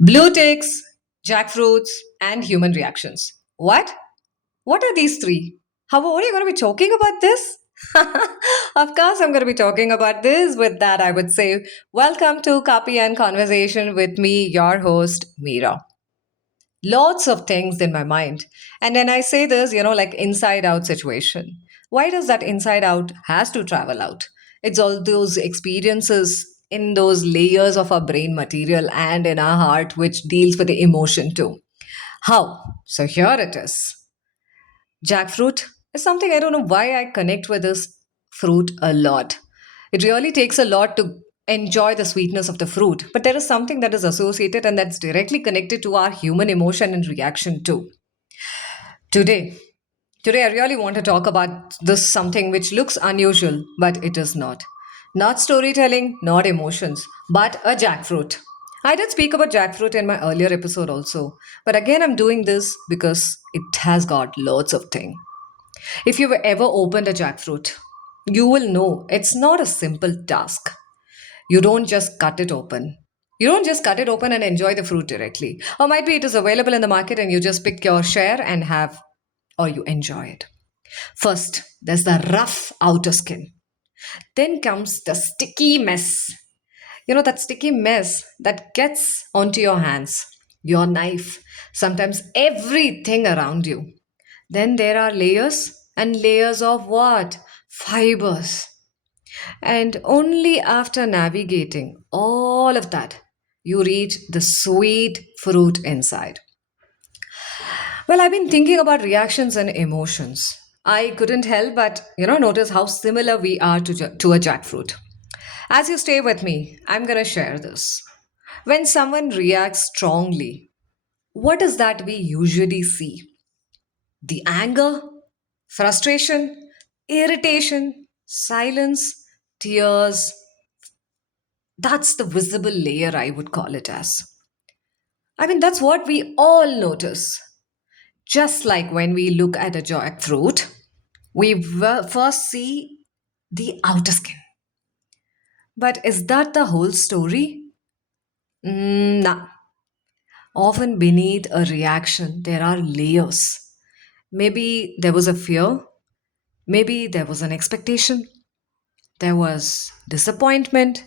Blue ticks, jackfruits, and human reactions. What? What are these three? How are you going to be talking about this? Of course, I'm going to be talking about this. With that, I would say, welcome to Copy and Conversation with me, your host, Meera. Lots of things in my mind. And when I say this, like inside out situation. Why does that inside out has to travel out? It's all those experiences in those layers of our brain material and in our heart, which deals with the emotion too. How? So here it is. Jackfruit is something I don't know why I connect with this fruit a lot. It really takes a lot to enjoy the sweetness of the fruit, but there is something that is associated and that's directly connected to our human emotion and reaction too. Today, today I really want to talk about this something which looks unusual, but it is not. Not storytelling, not emotions, but a jackfruit. I did speak about jackfruit in my earlier episode also, but again I'm doing this because it has got lots of things. If you've ever opened a jackfruit, you will know it's not a simple task. You don't just cut it open. You don't just cut it open and enjoy the fruit directly. Or might be it is available in the market and you just pick your share and have, or you enjoy it. First, there's the rough outer skin. Then comes the sticky mess. That sticky mess that gets onto your hands, your knife, sometimes everything around you. Then there are layers and layers of what? Fibers. And only after navigating all of that, you reach the sweet fruit inside. Well, I've been thinking about reactions and emotions. I couldn't help but, notice how similar we are to a jackfruit. As you stay with me, I'm going to share this. When someone reacts strongly, what is that we usually see? The anger, frustration, irritation, silence, tears. That's the visible layer, I would call it as. I mean, that's what we all notice. Just like when we look at a jackfruit, we first see the outer skin. But is that the whole story? Nah. Often beneath a reaction, there are layers. Maybe there was a fear, maybe there was an expectation, there was disappointment,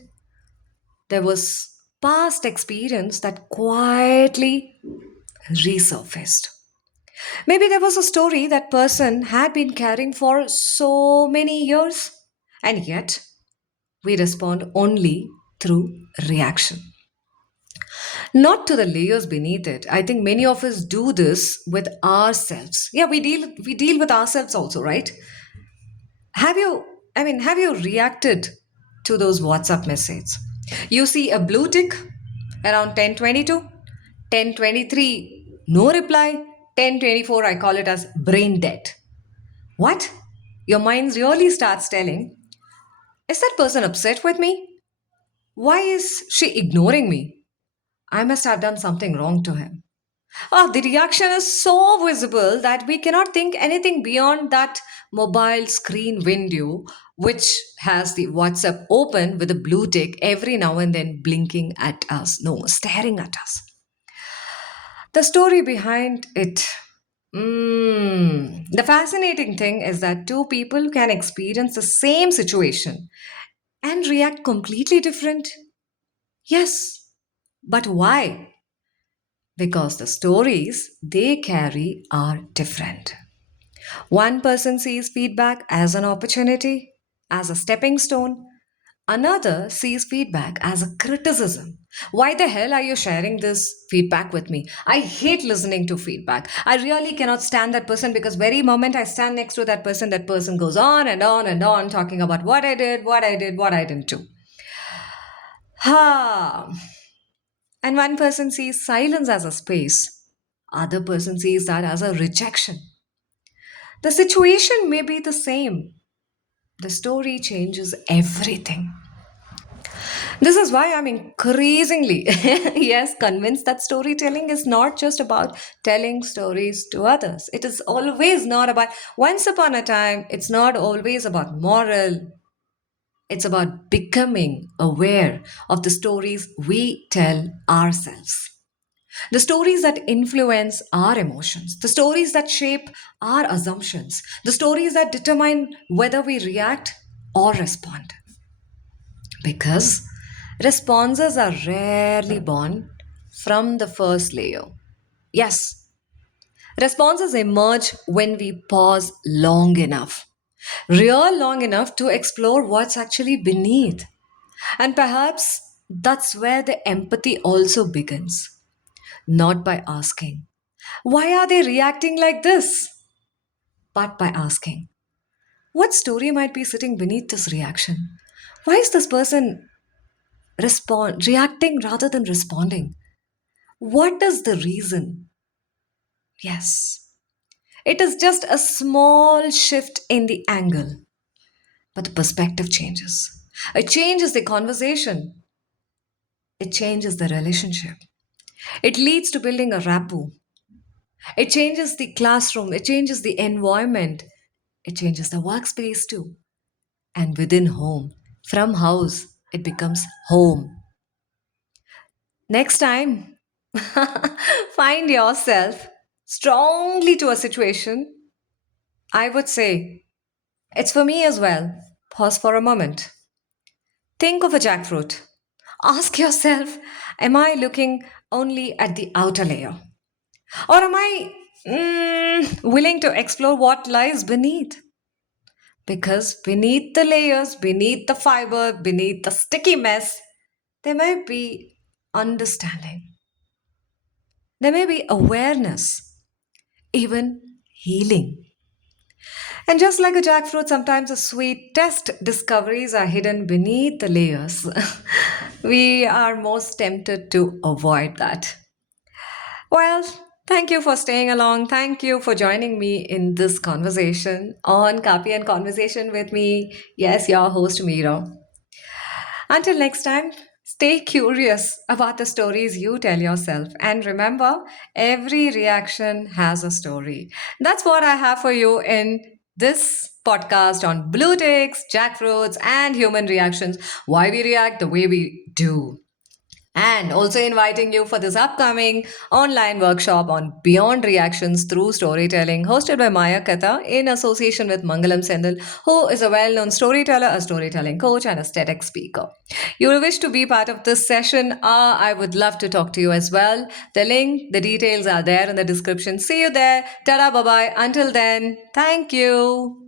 there was past experience that quietly resurfaced. Maybe there was a story that person had been carrying for so many years, and yet we respond only through reaction, not to the layers beneath it. I think many of us do this with ourselves. Yeah, we deal with ourselves also, right? Have you, have you reacted to those WhatsApp messages? You see a blue tick around 10:22, 10:23, no reply, 10:24, I call it as brain dead. What? Your mind really starts telling, is that person upset with me? Why is she ignoring me? I must have done something wrong to him. Oh, the reaction is so visible that we cannot think anything beyond that mobile screen window, which has the WhatsApp open with a blue tick every now and then blinking at us. No, staring at us. The story behind it. The fascinating thing is that two people can experience the same situation and react completely different. Yes, but why? Because the stories they carry are different. One person sees feedback as an opportunity, as a stepping stone. Another sees feedback as a criticism. Why the hell are you sharing this feedback with me? I hate listening to feedback. I really cannot stand that person because very moment I stand next to that person goes on and on and on talking about what I did, what I did, what I didn't do. Ha! And one person sees silence as a space. Other person sees that as a rejection. The situation may be the same. The story changes everything. This is why I'm increasingly, yes, convinced that storytelling is not just about telling stories to others. It is always not about, once upon a time, it's not always about moral. It's about becoming aware of the stories we tell ourselves. The stories that influence our emotions, the stories that shape our assumptions, the stories that determine whether we react or respond. Because responses are rarely born from the first layer. Yes, responses emerge when we pause long enough, real long enough to explore what's actually beneath. And perhaps that's where the empathy also begins, not by asking, why are they reacting like this? But by asking, what story might be sitting beneath this reaction? Why is this person reacting rather than responding? What is the reason? Yes, it is just a small shift in the angle, but the perspective changes. It changes the conversation, it changes the relationship. It leads to building a rapport. It changes the classroom, it changes the environment, it changes the workspace too. And within home, from house, it becomes home. Next time, find yourself strongly to a situation, I would say it's for me as well. Pause for a moment. Think of a jackfruit. Ask yourself, am I looking only at the outer layer? Or am I willing to explore what lies beneath? Because beneath the layers, beneath the fiber, beneath the sticky mess, there may be understanding, there may be awareness, even healing. And just like a jackfruit, sometimes the sweetest discoveries are hidden beneath the layers. We are most tempted to avoid that. Well, thank you for staying along. Thank you for joining me in this conversation on Copy and Conversation with me. Yes, your host, Meera. Until next time, stay curious about the stories you tell yourself. And remember, every reaction has a story. That's what I have for you in this podcast on blue ticks, jackfruits, and human reactions. Why we react the way we do. And also inviting you for this upcoming online workshop on Beyond Reactions Through Storytelling, hosted by Maya Katha in association with Mangalam Sendil, who is a well known storyteller, a storytelling coach, and a TEDx speaker. You will wish to be part of this session. I would love to talk to you as well. The link, the details are there in the description. See you there. Tada, bye bye. Until then, thank you.